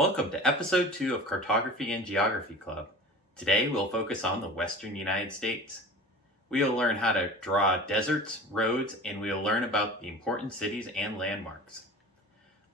Welcome to episode 2 of Cartography and Geography Club. Today we'll focus on the Western United States. We'll learn how to draw deserts, roads, and we'll learn about the important cities and landmarks.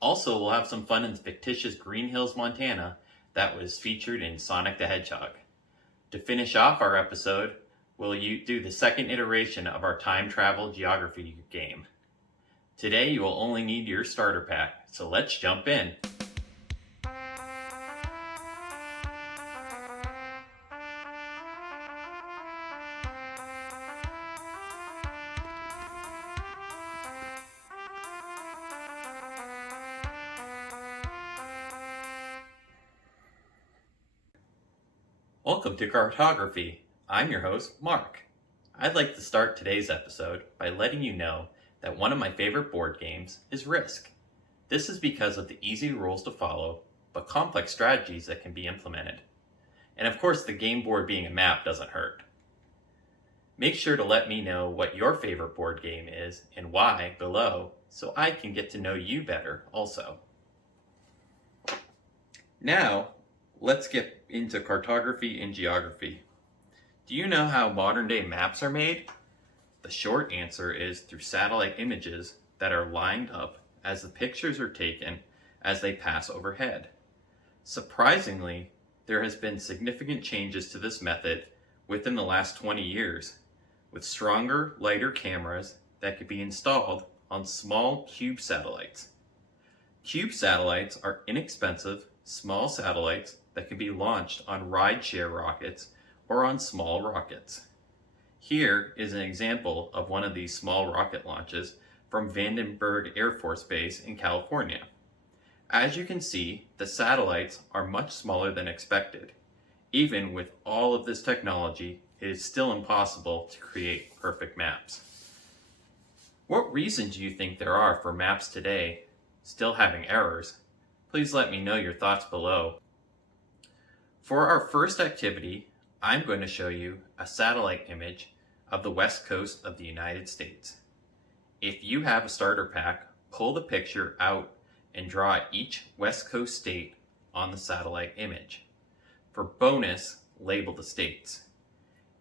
Also, we'll have some fun in fictitious Green Hills, Montana that was featured in Sonic the Hedgehog. To finish off our episode, we'll do the second iteration of our time travel geography game. Today you will only need your starter pack, so let's jump in. Welcome to Cartography. I'm your host, Mark. I'd like to start today's episode by letting you know that one of my favorite board games is Risk. This is because of the easy rules to follow, but complex strategies that can be implemented. And of course, the game board being a map doesn't hurt. Make sure to let me know what your favorite board game is and why below, so I can get to know you better also. Now, let's get into cartography and geography. Do you know how modern day maps are made? The short answer is through satellite images that are lined up as the pictures are taken as they pass overhead. Surprisingly, there has been significant changes to this method within the last 20 years, with stronger, lighter cameras that could be installed on small cube satellites. Cube satellites are inexpensive, small satellites that can be launched on rideshare rockets or on small rockets. Here is an example of one of these small rocket launches from Vandenberg Air Force Base in California. As you can see, the satellites are much smaller than expected. Even with all of this technology, it is still impossible to create perfect maps. What reason do you think there are for maps today still having errors? Please let me know your thoughts below. For our first activity, I'm going to show you a satellite image of the west coast of the United States. If you have a starter pack, pull the picture out and draw each west coast state on the satellite image. For bonus, label the states.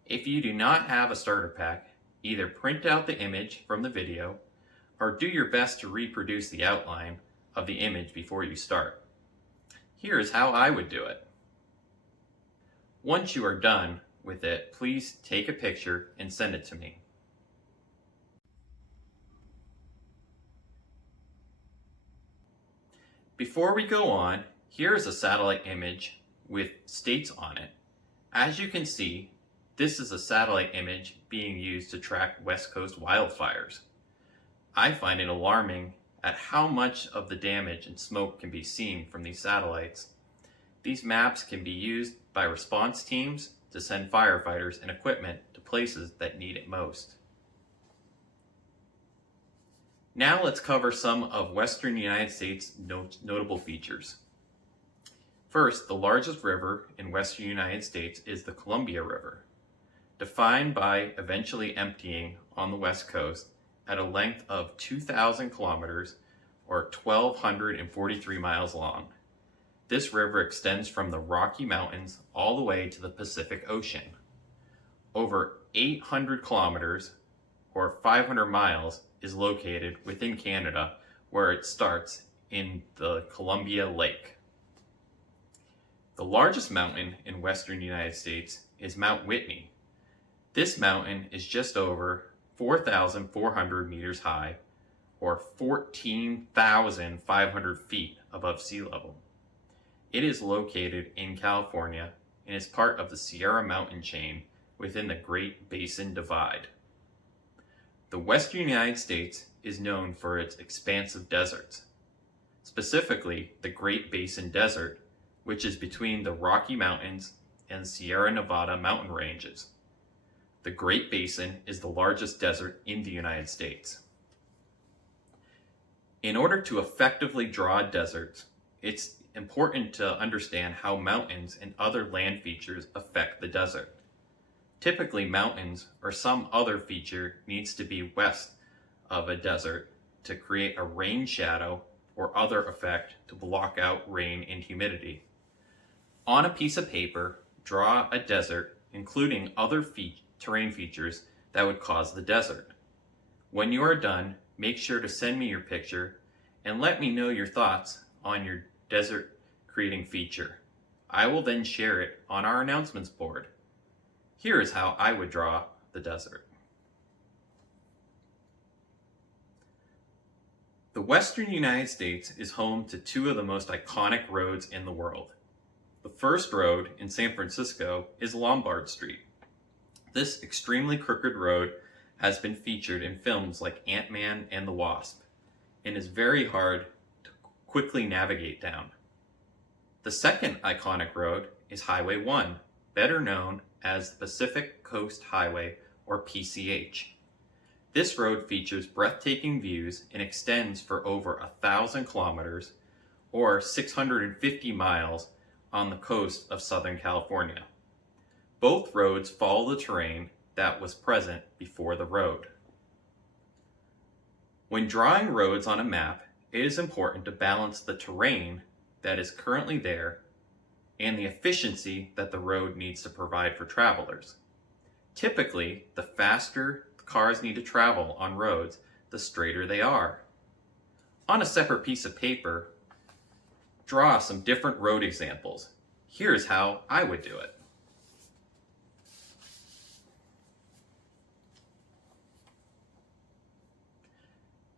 If you do not have a starter pack, either print out the image from the video or do your best to reproduce the outline of the image before you start. Here is how I would do it. Once you are done with it, please take a picture and send it to me. Before we go on, here is a satellite image with states on it. As you can see, this is a satellite image being used to track West Coast wildfires. I find it alarming at how much of the damage and smoke can be seen from these satellites. These maps can be used by response teams to send firefighters and equipment to places that need it most. Now let's cover some of Western United States' notable features. First, the largest river in Western United States is the Columbia River, defined by eventually emptying on the west coast at a length of 2,000 kilometers or 1,243 miles long. This river extends from the Rocky Mountains all the way to the Pacific Ocean. Over 800 kilometers or 500 miles is located within Canada, where it starts in the Columbia Lake. The largest mountain in Western United States is Mount Whitney. This mountain is just over 4,400 meters high or 14,500 feet above sea level. It is located in California and is part of the Sierra Mountain chain within the Great Basin Divide. The Western United States is known for its expansive deserts, specifically the Great Basin Desert, which is between the Rocky Mountains and Sierra Nevada mountain ranges. The Great Basin is the largest desert in the United States. In order to effectively draw deserts, it's important to understand how mountains and other land features affect the desert. Typically, mountains or some other feature needs to be west of a desert to create a rain shadow or other effect to block out rain and humidity. On a piece of paper, draw a desert, including other terrain features that would cause the desert. When you are done, make sure to send me your picture and let me know your thoughts on your desert creating feature. I will then share it on our announcements board. Here is how I would draw the desert. The Western United States is home to two of the most iconic roads in the world. The first road in San Francisco is Lombard Street. This extremely crooked road has been featured in films like Ant-Man and the Wasp and is very hard to quickly navigate down. The second iconic road is Highway 1, better known as the Pacific Coast Highway, or PCH. This road features breathtaking views and extends for over 1,000 kilometers, or 650 miles, on the coast of Southern California. Both roads follow the terrain that was present before the road. When drawing roads on a map, it is important to balance the terrain that is currently there and the efficiency that the road needs to provide for travelers. Typically, the faster cars need to travel on roads, the straighter they are. On a separate piece of paper, draw some different road examples. Here's how I would do it.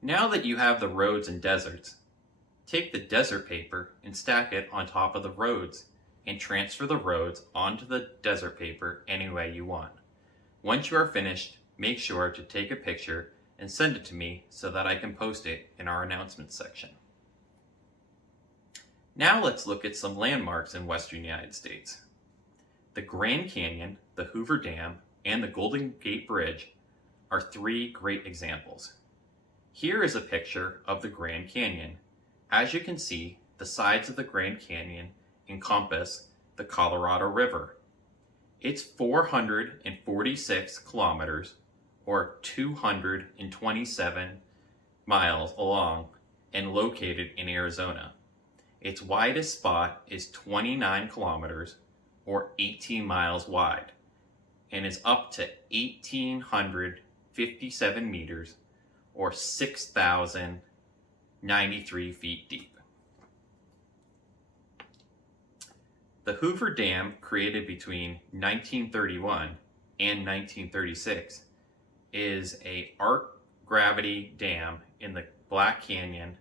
Now that you have the roads and deserts, take the desert paper and stack it on top of the roads and transfer the roads onto the desert paper any way you want. Once you are finished, make sure to take a picture and send it to me so that I can post it in our announcements section. Now let's look at some landmarks in Western United States. The Grand Canyon, the Hoover Dam, and the Golden Gate Bridge are three great examples. Here is a picture of the Grand Canyon. As you can see, the sides of the Grand Canyon encompass the Colorado River. It's 446 kilometers, or 227 miles long, and located in Arizona. Its widest spot is 29 kilometers, or 18 miles wide, and is up to 1,857 meters, or 6,093 feet deep. The Hoover Dam, created between 1931 and 1936, is an arc gravity dam in the Black Canyon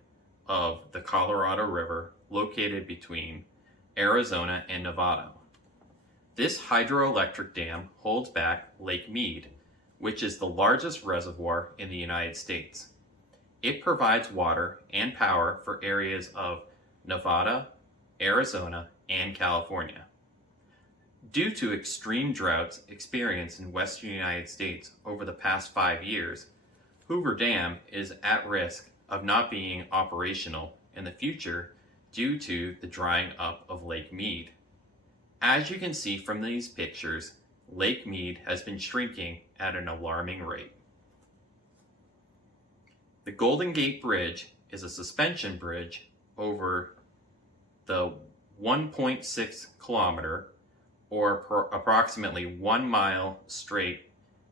of the Colorado River, located between Arizona and Nevada. This hydroelectric dam holds back Lake Mead, which is the largest reservoir in the United States. It provides water and power for areas of Nevada, Arizona, and California. Due to extreme droughts experienced in Western United States over the past 5 years, Hoover Dam is at risk of not being operational in the future due to the drying up of Lake Mead. As you can see from these pictures, Lake Mead has been shrinking at an alarming rate. The Golden Gate Bridge is a suspension bridge over the 1.6 kilometer or approximately 1 mile straight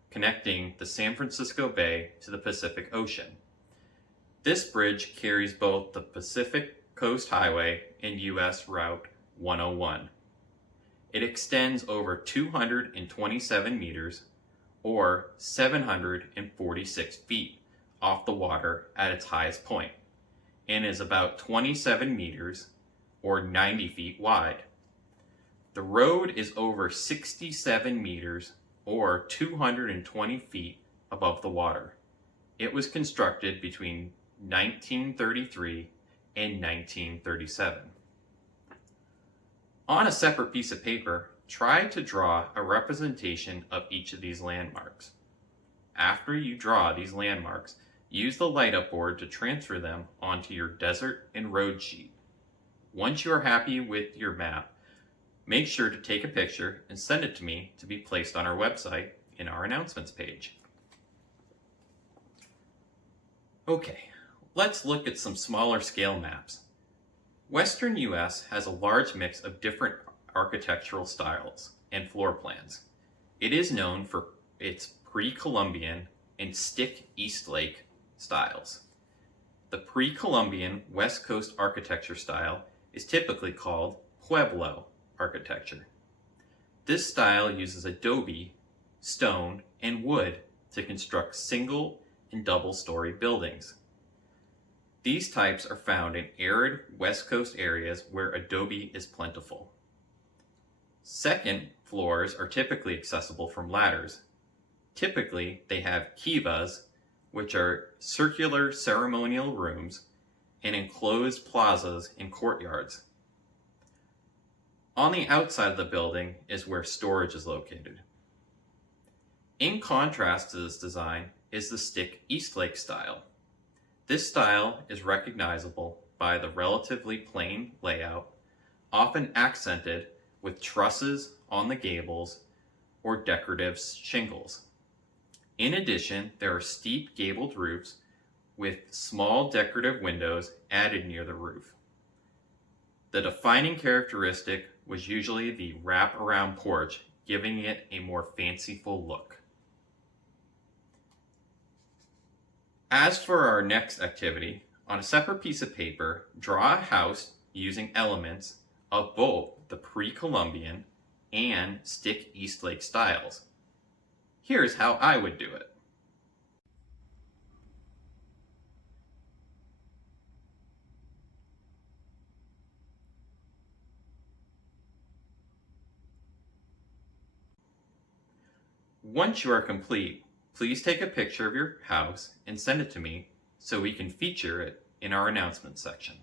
connecting the San Francisco Bay to the Pacific Ocean. This bridge carries both the Pacific Coast Highway and US Route 101. It extends over 227 meters or 746 feet off the water at its highest point and is about 27 meters or 90 feet wide. The road is over 67 meters or 220 feet above the water. It was constructed between 1933 and 1937. On a separate piece of paper, try to draw a representation of each of these landmarks. After you draw these landmarks, use the light-up board to transfer them onto your desert and road sheet. Once you are happy with your map, make sure to take a picture and send it to me to be placed on our website in our announcements page. Okay, Let's look at some smaller scale maps. Western US has a large mix of different architectural styles and floor plans. It is known for its pre-Columbian and stick Eastlake styles. The pre-Columbian West Coast architecture style is typically called Pueblo architecture. This style uses adobe, stone, and wood to construct single and double-story buildings. These types are found in arid West Coast areas where adobe is plentiful. Second floors are typically accessible from ladders. Typically, they have kivas, which are circular ceremonial rooms, and enclosed plazas and courtyards. On the outside of the building is where storage is located. In contrast to this design is the stick Eastlake style. This style is recognizable by the relatively plain layout, often accented with trusses on the gables or decorative shingles. In addition, there are steep gabled roofs with small decorative windows added near the roof. The defining characteristic was usually the wrap-around porch, giving it a more fanciful look. As for our next activity, on a separate piece of paper, draw a house using elements of both the pre-Columbian and stick Eastlake styles. Here's how I would do it. Once you are complete, please take a picture of your house and send it to me so we can feature it in our announcements section.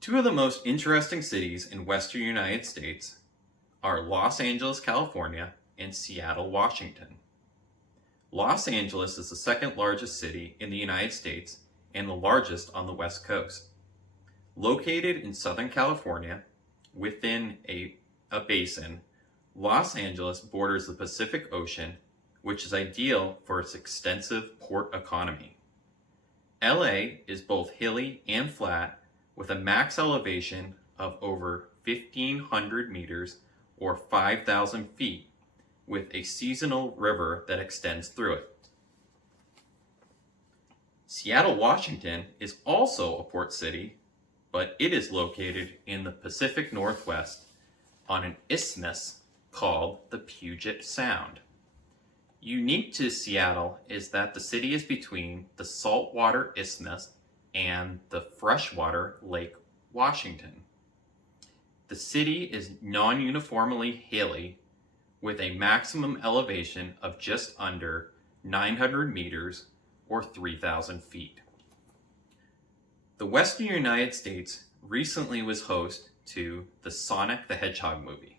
Two of the most interesting cities in Western United States are Los Angeles, California, and Seattle, Washington. Los Angeles is the second largest city in the United States and the largest on the West Coast. Located in Southern California, within a basin, Los Angeles borders the Pacific Ocean, which is ideal for its extensive port economy. LA is both hilly and flat, with a max elevation of over 1,500 meters or 5,000 feet, with a seasonal river that extends through it. Seattle, Washington is also a port city, but it is located in the Pacific Northwest on an isthmus called the Puget Sound. Unique to Seattle is that the city is between the saltwater isthmus and the freshwater Lake Washington. The city is non-uniformly hilly with a maximum elevation of just under 900 meters or 3,000 feet. The Western United States recently was host to the Sonic the Hedgehog movie.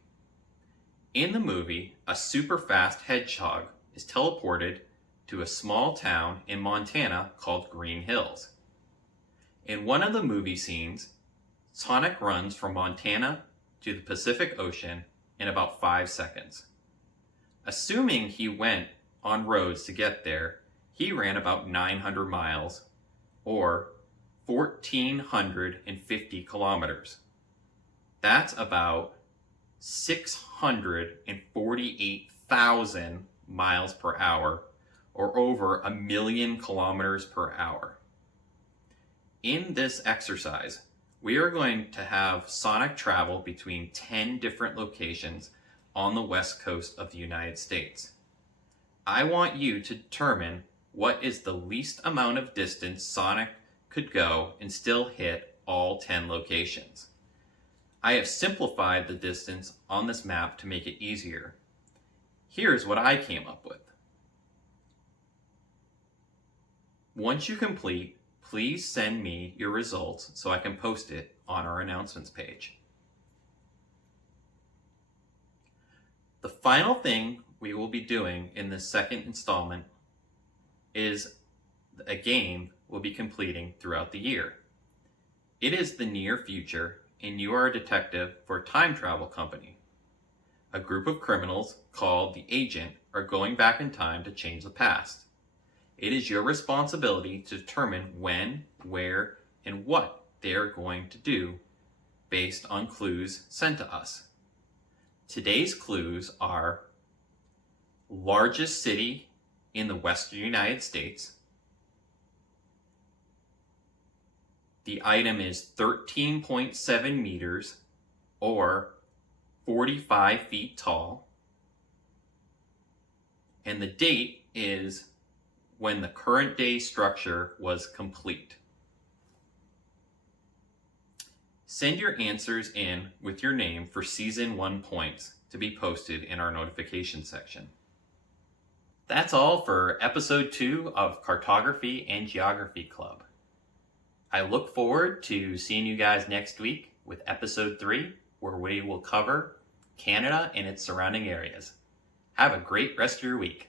In the movie, a super fast hedgehog is teleported to a small town in Montana called Green Hills. In one of the movie scenes, Sonic runs from Montana to the Pacific Ocean in about 5 seconds. Assuming he went on roads to get there, he ran about 900 miles, or 1,450 kilometers. That's about 648,000 miles per hour, or over 1,000,000 kilometers per hour. In this exercise, we are going to have Sonic travel between 10 different locations on the west coast of the United States. I want you to determine what is the least amount of distance Sonic could go and still hit all 10 locations. I have simplified the distance on this map to make it easier. Here's what I came up with. Once you complete, please send me your results so I can post it on our announcements page. The final thing we will be doing in this second installment is a game we'll be completing throughout the year. It is the near future, and you are a detective for a time travel company. A group of criminals called the Agent are going back in time to change the past. It is your responsibility to determine when, where, and what they are going to do based on clues sent to us. Today's clues are largest city in the western United States. The item is 13.7 meters or 45 feet tall. And the date is when the current day structure was complete. Send your answers in with your name for Season 1 points to be posted in our notification section. That's all for Episode 2 of Cartography and Geography Club. I look forward to seeing you guys next week with Episode 3, where we will cover Canada and its surrounding areas. Have a great rest of your week.